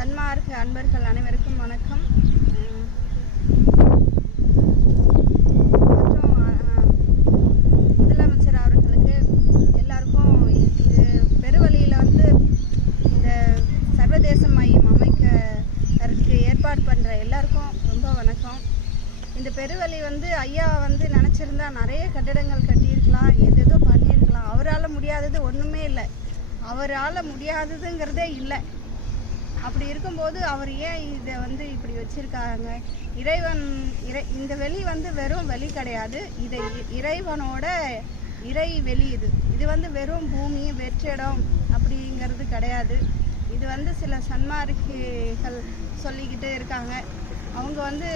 சன்மார்க்க அன்பர்கள் அனைவருக்கும் வணக்கம். மற்றும் முதலமைச்சர் அவர்களுக்கு எல்லாருக்கும் இது பெருவழியில் வந்து இந்த சர்வதேச மையம் அமைக்கிறதுக்கு ஏற்பாடு பண்ணுற எல்லாருக்கும் ரொம்ப வணக்கம். இந்த பெருவழி வந்து ஐயா வந்து நினச்சிருந்தா நிறைய கட்டிடங்கள் கட்டியிருக்கலாம் எது எதோ பண்ணியிருக்கலாம். அவரால் முடியாதது ஒன்றுமே இல்லை. அவரால் முடியாததுங்கிறதே இல்லை. அப்படி இருக்கும்போது அவர் ஏன் இதை வந்து இப்படி வச்சிருக்காங்க? இறைவன் இறை இந்த வெளி வந்து வெறும் வெளி கிடையாது. இதை இ- இறைவனோட இறை வெளி இது. இது வந்து வெறும் பூமி வெற்றிடம் அப்படிங்கிறது கிடையாது. இது வந்து சில சன்மார்க்கிகள் சொல்லிக்கிட்டு இருக்காங்க. அவங்க வந்து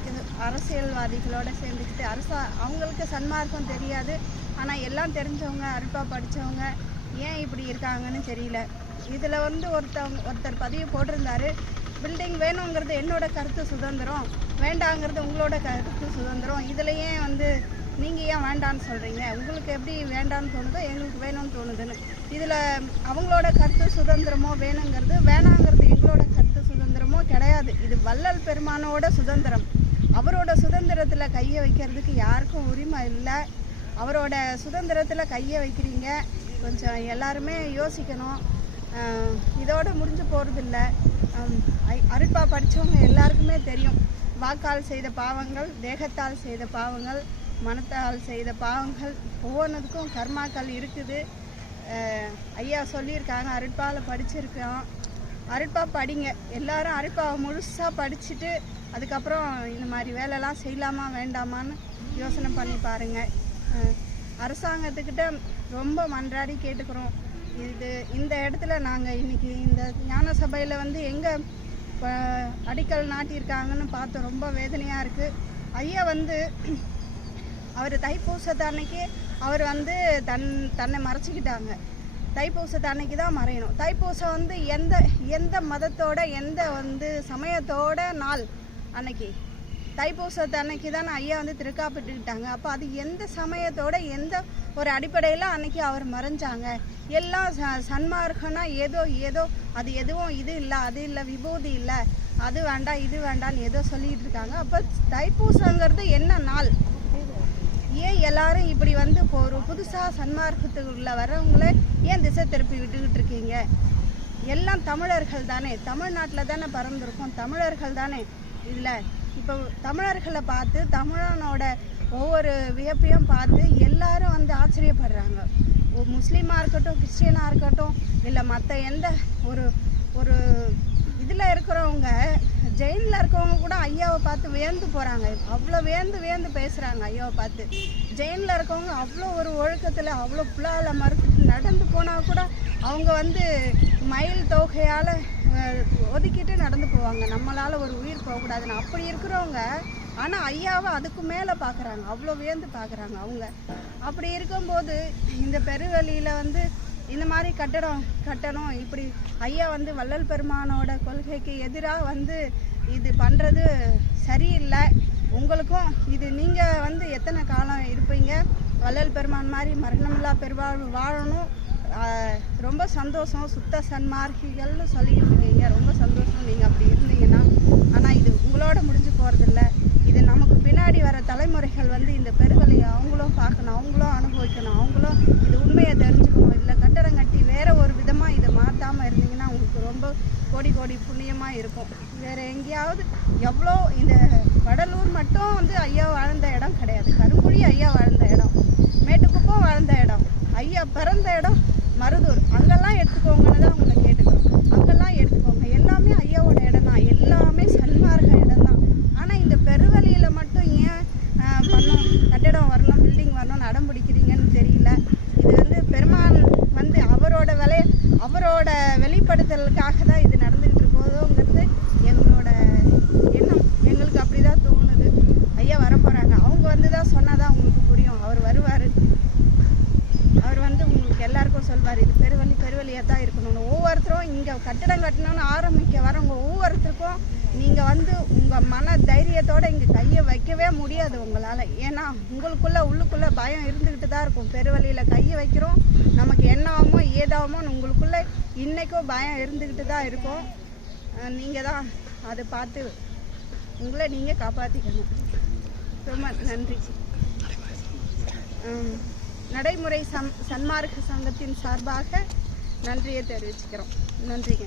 இது அரசியல்வாதிகளோட சேர்ந்துக்கிட்டு அரசா அவங்களுக்கு சன்மார்க்கம் தெரியாது. ஆனால் எல்லாம் தெரிஞ்சவங்க அருப்பாக படித்தவங்க ஏன் இப்படி இருக்காங்கன்னு தெரியல. இதில் வந்து ஒருத்தவங்க ஒருத்தர் பதிவு போட்டிருந்தாரு. பில்டிங் வேணுங்கிறது என்னோட கருத்து சுதந்திரம். வேண்டாங்கிறது உங்களோட கருத்து சுதந்திரம். இதில் ஏன் வந்து நீங்கள் ஏன் வேண்டான்னு சொல்கிறீங்க உங்களுக்கு எப்படி வேண்டான்னு தோணுதோ எங்களுக்கு வேணும்னு தோணுதுன்னு. இதில் அவங்களோட கருத்து சுதந்திரமோ வேணுங்கிறது வேணாங்கிறது எங்களோட கருத்து சுதந்திரமோ கிடையாது. இது வள்ளல் பெருமானோட சுதந்திரம். அவரோட சுதந்திரத்தில் கையை வைக்கிறதுக்கு யாருக்கும் உரிமை இல்லை. அவரோட சுதந்திரத்தில் கையை வைக்கிறீங்க. கொஞ்சம் எல்லாருமே யோசிக்கணும். இதோடு முடிஞ்சு போகிறதில்ல அருட்பா படித்தவங்க எல்லாருக்குமே தெரியும். வாக்கால் செய்த பாவங்கள் தேகத்தால் செய்த பாவங்கள் மனத்தால் செய்த பாவங்கள் ஒவ்வொன்றுக்கும் கர்மாக்கள் இருக்குது. ஐயா சொல்லியிருக்காங்க அருட்பாவில் படிச்சிருக்கோம். அருட்பா படிங்க. எல்லாரும் அருட்பாவை முழுசாக படிச்சுட்டு அதுக்கப்புறம் இந்த மாதிரி வேலைலாம் செய்யலாமா வேண்டாமான்னு யோசனை பண்ணி பாருங்கள் அரசாங்கத்துக்கிட்ட ரொம்ப மன்றாடி கேட்டுக்கிறோம். இது இந்த இடத்துல நாங்கள் இன்னைக்கு இந்த ஞான சபையில் வந்து எங்கே அடிக்கல் நாட்டியிருக்காங்கன்னு பார்த்தோம் ரொம்ப வேதனையாக இருக்குது ஐயா வந்து அவர் தைப்பூசத்து அன்னைக்கு அவர் வந்து தன் தன்னை மறைச்சிக்கிட்டாங்க. தைப்பூசத்து அன்னைக்கு தான் மறையணும். தைப்பூசம் வந்து எந்த எந்த மதத்தோட எந்த வந்து சமயத்தோட நாள் அன்னைக்கு? தைப்பூசத்து அன்னைக்கு தான் ஐயா வந்து திருக்காப்பிட்டுக்கிட்டாங்க அப்போ அது எந்த சமயத்தோட எந்த ஒரு அடிப்படையில் அன்னைக்கு அவர் மறைஞ்சாங்க? எல்லாம் ச சன்மார்க்கனா ஏதோ ஏதோ அது எதுவும் இது இல்லை அது இல்லை விபூதி இல்லை அது வேண்டாம் இது வேண்டாம்னு ஏதோ சொல்லிகிட்டு இருக்காங்க அப்போ தைப்பூசங்கிறது என்ன நாள்? ஏன் எல்லாரும் இப்படி வந்து போகிறோம் ஒரு புதுசாக சன்மார்க்கத்துக்குள்ள வர்றவங்கள ஏன் திசை திருப்பி விட்டுக்கிட்டு இருக்கீங்க? எல்லாம் தமிழர்கள் தானே தமிழ்நாட்டில் தானே பறந்துருக்கோம் தமிழர்கள் தானே இதில் இப்போ தமிழர்களை பார்த்து தமிழனோட ஒவ்வொரு வியப்பையும் பார்த்து எல்லாரும் வந்து ஆச்சரியப்படுறாங்க. முஸ்லீமாக இருக்கட்டும் கிறிஸ்டியனாக இருக்கட்டும் இல்லை மற்ற எந்த ஒரு ஒரு இதில் இருக்கிறவங்க ஜெயிலில் இருக்கவங்க கூட ஐயாவை பார்த்து வியந்து போகிறாங்க அவ்வளோ வியந்து வியந்து பேசுகிறாங்க ஐயாவை பார்த்து. ஜெயிலில் இருக்கவங்க அவ்வளோ ஒரு ஒழுக்கத்தில் அவ்வளோ புலாவில் மறுத்துட்டு நடந்து போனால் கூட அவங்க வந்து மயில் தொகையால் ஒதுக்கிட்டு நடந்து போவாங்க. நம்மளால் ஒரு உயிர் போகக்கூடாதுன்னு. அப்படி இருக்கிறவங்க ஆனால் ஐயாவை அதுக்கு மேலே பார்க்குறாங்க அவ்வளோ வியந்து பார்க்குறாங்க அவங்க. அப்படி இருக்கும்போது இந்த பெருவெளியில் வந்து இந்த மாதிரி கட்டடம் கட்டணும். இப்படி ஐயா வந்து வள்ளல் பெருமானோட கொள்கைக்கு எதிராக வந்து இது பண்ணுறது சரியில்லை. உங்களுக்கும் இது நீங்கள் வந்து எத்தனை காலம் இருப்பீங்க? வள்ளல் பெருமான் மாதிரி மரணமில்லா பெருவாழ்வு வாழணும். ரொம்ப சந்தோஷம். சுத்த சன்மார்க்கிகள்னு சொல்லிக்கிட்டு இருக்கீங்க ரொம்ப சந்தோஷம். நீங்கள் அப்படி இருந்தீங்கன்னா ஆனால் இது உங்களோட முடிஞ்சு போகிறதில்ல இது நமக்கு பின்னாடி வர தலைமுறைகள் வந்து இந்த பெருகலையை அவங்களும் பார்க்கணும் அவங்களும் அனுபவிக்கணும் அவங்களும் இது உண்மையை தெரிஞ்சுக்கணும். இதில் கட்டடம் கட்டி வேறு ஒரு விதமாக இதை மாற்றாமல் இருந்தீங்கன்னா உங்களுக்கு ரொம்ப கோடி கோடி புண்ணியமாக இருக்கும். வேறு எங்கேயாவது எவ்வளோ இந்த வடலூர் மட்டும் வந்து ஐயா வாழ்ந்த இடம் கிடையாது. கருங்குழி ஐயா வாழ்ந்த இடம். மேட்டுக்குப்பம் வாழ்ந்த இடம். ஐயா பிறந்த இடம் மருதூர். அங்கெல்லாம் எடுத்துக்கோங்கன்னு தான் உங்களை கேட்டுக்கிறோம். அங்கெல்லாம் எடுத்துக்கோங்க. எல்லாமே ஐயாவோட இடம் தான். எல்லாமே சன்மார்க்க இடம் தான். ஆனால் இந்த பெருவழியில் மட்டும் ஏன் பண்ணோம்? பண்ணணும் கட்டிடம் வரணும் பில்டிங் வரணும் நடம் பிடிக்கிறீங்கன்னு தெரியல. இது வந்து பெருமான் வந்து அவரோட விலை அவரோட வெளிப்படுத்தலுக்காக தான் இது நடந்துகிட்டு இருக்கோதோங்கிறது எங்களோட எண்ணம் எங்களுக்கு அப்படி தான் தோணுது ஐயா வரப்போகிறாங்க அவங்க வந்து தான் சொன்னால் தான் உங்களுக்கு புரியும் அவர் வருவார் அவர் வந்து உங்களுக்கு எல்லாருக்கும் சொல்வார் இது பெருவழி பெருவழியாக தான் இருக்கணும்னு ஒவ்வொருத்தரும் இங்கே கட்டிடம் ஆரம்பிக்க வரவங்க ஒவ்வொருத்தருக்கும் நீங்கள் வந்து உங்கள் மன தைரியத்தோடு இங்கே கையை வைக்கவே முடியாது உங்களால். ஏன்னா உங்களுக்குள்ளே உள்ளுக்குள்ளே பயம் இருந்துக்கிட்டு தான் இருக்கும். பெருவழியில் கையை வைக்கிறோம். நமக்கு என்ன ஆகுமோ ஏதாகுமோன்னு உங்களுக்குள்ளே இன்றைக்கும் பயம் இருந்துக்கிட்டு தான் இருக்கும். நீங்கள் தான் அதை பார்த்து உங்களை நீங்கள் காப்பாற்றிக்கணும் ரொம்ப நன்றி. நடைமுறை சம் சன்மார்க்க சங்கத்தின் சார்பாக நன்றியை தெரிவிச்சுக்கிறோம். நன்றிங்க.